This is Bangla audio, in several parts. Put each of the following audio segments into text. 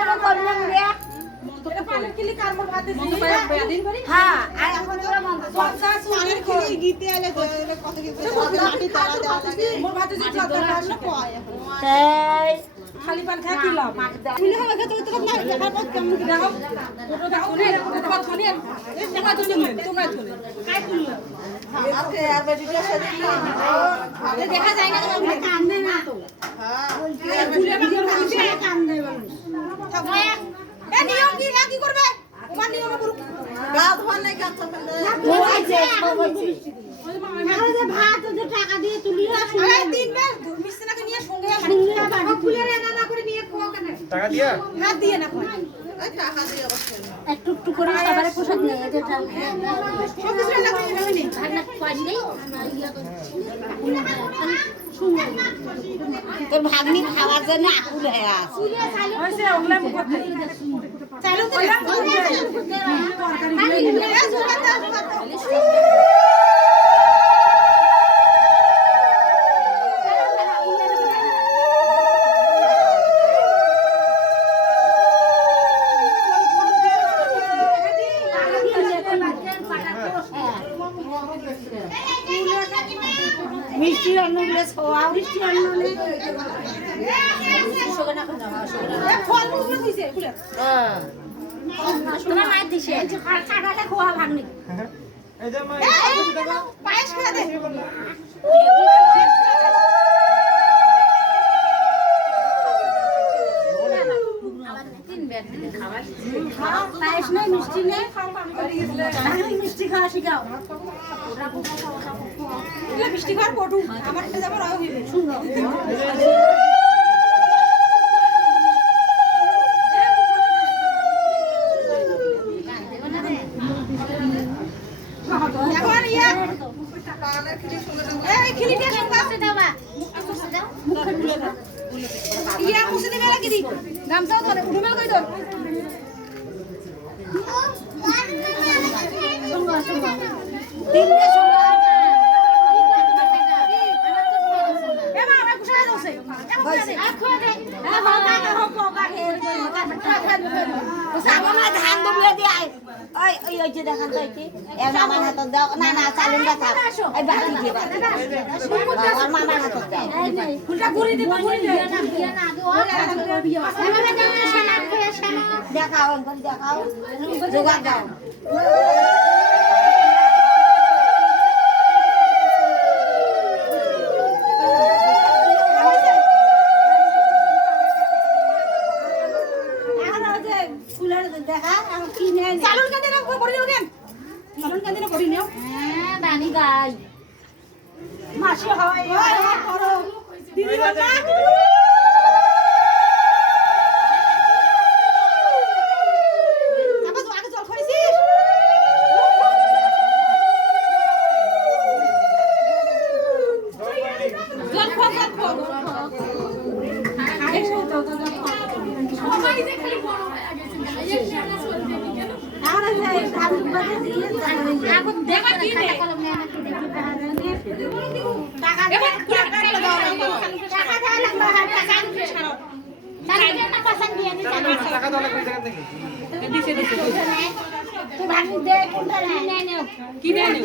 জন্য করলাম রে এটা পানের কিলি কারমর ভাতে দিই দিন করি হ্যাঁ আর এখন তোরা মন্দ পঞ্চাশ পানের কিলি গীতে আলে কত কি মাটি তারা দেওয়া লাগে মোর ভাতে যে চাদা কারণ কয় এখন তাই খালি পান খা কি লাভ তুই হবে তো তো না দেখার পর কেমন কি দাও ওটা দাও নে ওটা বাদ খানি তোমরা তো নিলেন তোমরা তো নিলেন কাই তুললেন আজকে আর বেটিটা সাথে কি দেখা যায় না তোমরা কান্দে না তো হ্যাঁ ভুলে গিয়ে কান্দে বলো এ নিয়ম কি করবে ওমান নিয়ম করু গা ধোয়া নাই কাচ্চা ফেলে তাহলে ভাত ওদের টাকা দিয়ে তুলিও আরে তিনবার মিস্ত্রিকে নিয়ে সঙ্গে খুলে রান্না করে নিয়ে খাওয়া কেন টাকা দিয়া হাত দিয়ে না খাওয়া এই টাকা দিয়ে অবশ্যই একটু একটু করে সবারে প্রসাদ নিয়ে এদের সব কিছু রান্না করে নেবে নি রান্না পারি নেই তোর ভাগ্নি খাওয়ার জন্য আকুল হয়ে আছে হইছে ওগুলা করতে চালু তো মিষ্টি অন্নগুলো খাওয়া মিষ্টি অন্ন ফলমূল দিছে খুলে তোমার মায়ের দিছে কাটাটা খোয়া ভাগ্নি এই যে মা পায়েস খেয়ে দে পায়েস নেই মিষ্টি নেই মিষ্টি খাওয়া শিখাও মিষ্টি খাওয়ার পটু আমার একটা যাবার আয় হইবে এখন ইয়া এই খিলিটা সঙ্গে দাও ইয়া মুছে দিবে লাগি দি গামছাও ধরে উঠুমেল কই ধর তিনটে সময় এ মা আমার কুশায় দছে ধান দুবলে দিয়ে ওই ওই ওই যে দেখান তো কি এর মামার হাতে দাও না না চালুনটা থাক এই বাটি দিয়ে বাটি আর মামার হাতে দাও ফুলটা ঘুরি দিব ঘুরি দে দেখাও অঙ্কন দেখাও জোগাড় দাও দেখা কি নেই চালুন কাঁদে না পড়ি যাও কেন চালুন কাঁদে না পড়ি নিও হ্যাঁ বানি গাই মাসি হয় করো দিদি বাবা চাপা তো আগে জল খাইছিস জল খা সবাই যে খালি বড় হয়ে গেছে আর এই ধান দুবারে দিয়ে এখন দেখা কি রে টাকা এবার টাকা দাও টাকা দাও লাগবে টাকা ছাড়ো টাকা না পছন্দ দিয়ে নি টাকা দাও লাগবে টাকা থেকে দিছে তো ভাঙি দে কোনটা নিয়ে নাও কি নে দুই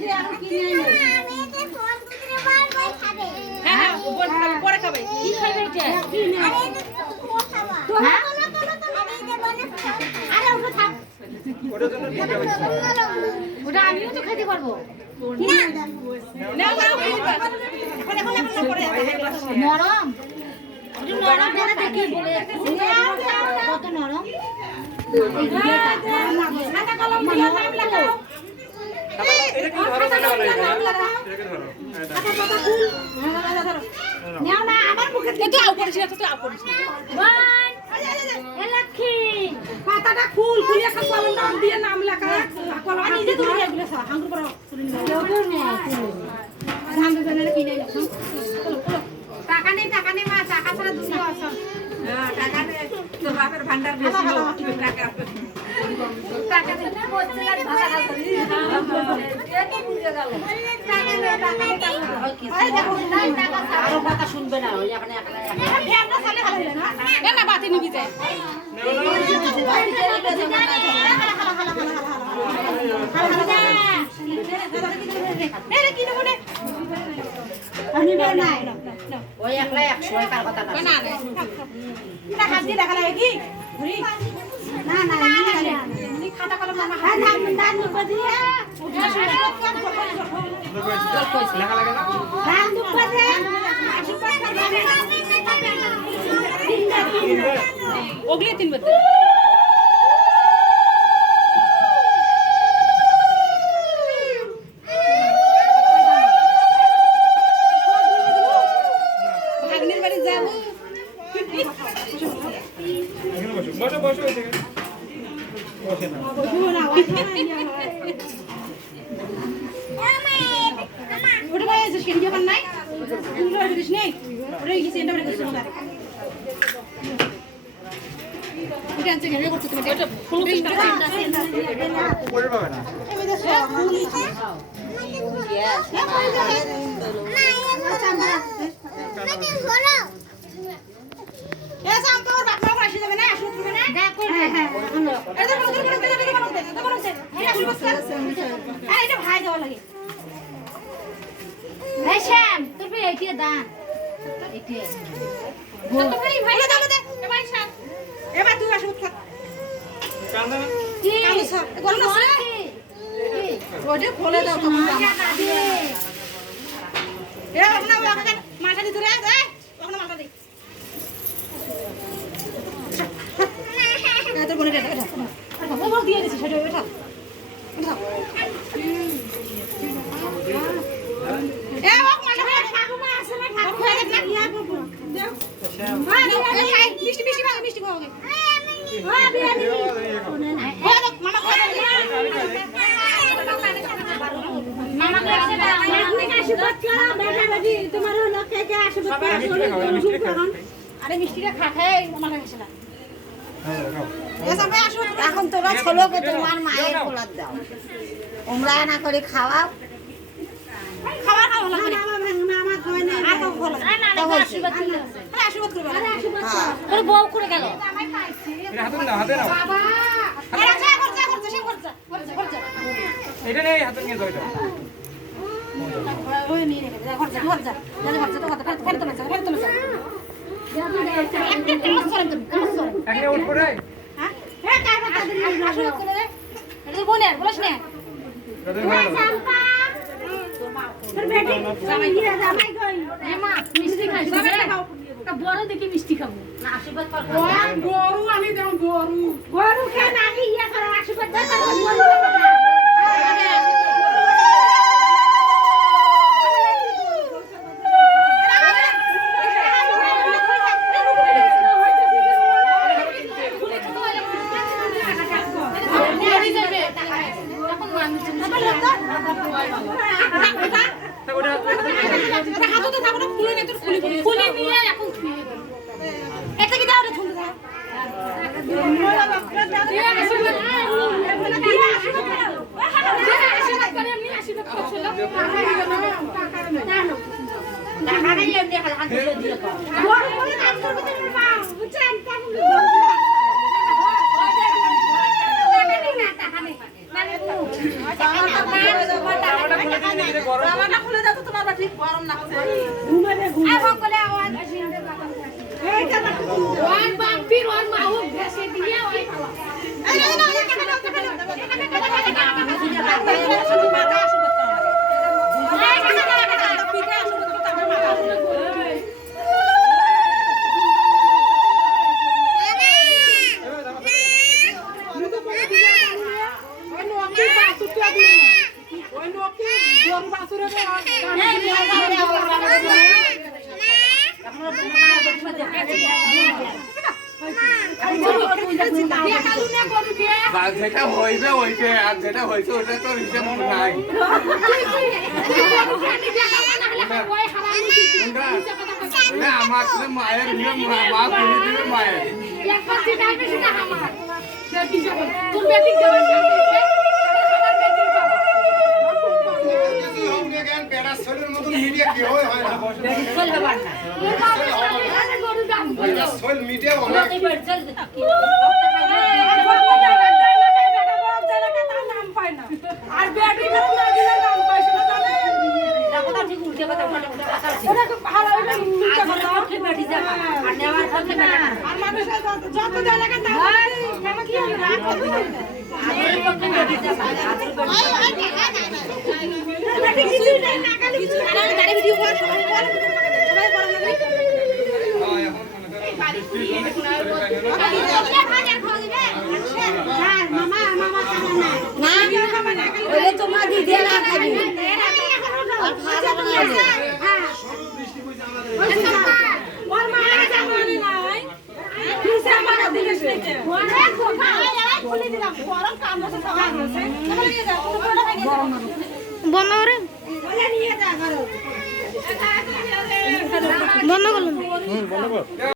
দে আর কি নিয়ে নাও আমি তো ফোন করে বার খাবে হ্যাঁ উপর খাবে পরে খাবে কি খাবে এটা কি নে আরে তো হ্যাঁ আরে ওটা থাক ওটার জন্য টাকা হচ্ছে ওটা আমিও তো খেতে পারবো নাও নাও এখন পরে নরম নরম না দেখি কত নরম খাতা কলম দিয়ে নাম লাগাও এটা কি ধরো টাকা লাগবে এটাকে ধরো নাও না আমার মুখে তুই আউ করিস না তুই আউ করিস না লক্ষ্মী পাতাটা খুল খুলে খালি কলম নাম দিয়ে নাম লেখা কলম নিজে ধরে এগুলো সব হাঙ্গুর করো কেউ নেই ধান দুজনের কিনে রাখো টাকা নেই মা টাকা ছাড়া দুটো আছে হ্যাঁ টাকা নেই তোর বাপের ভান্ডার বেশি টাকা টাকা নেই ভাষা গেল এটা বুঝে গেল টাকা নেই আরো কথা শুনবে না ওই এখানে ফ্যানটা চালে ভালো না না বাতি হাতে নিবি যায় ওই একলা 100 তার কথা না না হাত দিয়ে দেখা লাগে কি ঘুরি না না নি খাতা কলম না হ্যাঁ না না নুপা দিয়া লেখা লাগে না না নুপা দে ওগলে 3 বার ভাগ্নের বাড়ি যাব বসো বসো বসে না ওটা ভাই আছে সেন যখন নাই তুই রইছিস নেই ওরে গেছে এন্ড করে দিছিস না এটা আনছে কেন করতে তুমি এটা ফুল করে পাবে না এবার তুই আসো কান্দা না ওটা খোলে দাও তো এ ওখানে মাথা দিতে রে ওখানে মাথা দি তোর বোনের এটা ও দিয়ে দিছি সেটা এটা এ ও মাথা খায় ঠাকুমা আসে না ঠাকুমা খায় না ইয়া করব দাও হ্যাঁ মিষ্টি মিষ্টি খাও মিষ্টি খাও হ্যাঁ বিয়া দি ও মামা খায় মামা খায় আশীর্বাদ করো বেটা বেটি তোমার লোকে কে আশীর্বাদ করো আরে মিষ্টিটা খায় আমার কাছে না এখন তোরা ছোলকে তোমার মায়ের কোলার দাও তোমরা না করে খাওয়াও খাওয়া খাওয়া লাগে মামা খাওয়া না আর তো ভালো না আশীর্বাদ করবে আশীর্বাদ করে বউ করে গেল এটা হাতে নাও বাবা আরে যা করছে সে করছে এটা নেই হাতে নিয়ে যাও এটা ওই নিয়ে নে ঘরজা তো কথা ফেরত না একটা উঠ পড়ে হ্যাঁ হ্যাঁ কার কথা দিন আশীর্বাদ করে রে এটা বোনের বলিস না তাদের ভালো তোর বেটি জামাই কই মা মিষ্টি খাইছ তা বড় দেখি মিষ্টি খাবো না আশীর্বাদ কর গরু আমি দাও গরু খেয়ে না ইয়া করে আশীর্বাদ দাও খুলে দাও তো তোমার বাটি গরম না ঘুমাবে ঘুমাবে ওয়ান বাম্পির ওয়ান মাহু ভেসে দিয়ে ওই যেটা হয়েছে হয়েছে আর যেটা হয়েছে ওটা তো হিসাব নাই আমার মায়ের মা করে দিবে মায়ের গরু সোল মিডিয়া অনেক আর বেটি নাম না দিলে নাম পায় সেটা জানে কথা ঠিক উল্টে কথা উল্টে ওটা খুব ভালো এটা মিথ্যা কথা পক্ষে বেটি যাবে আর নেওয়ার পক্ষে বেটা না আর মানুষের যত জায়গা নাম কেন কি হবে আমাদের পক্ষে বেটি যাবে আমাদের বেটি কিছু না খালি কিছু আর গাড়ি ভিডিও কর সবাই বল সবাই বল ওলে তোমার দিদি না খাবি আর খাওয়া না ওর মা জামানি নাই কিসে আমার দিয়েছে খুলে দিলাম গরম কাম আছে সবাই আছে নিয়ে যা বন্ধ করে নিয়ে যা ঘরে বন্ধ করুন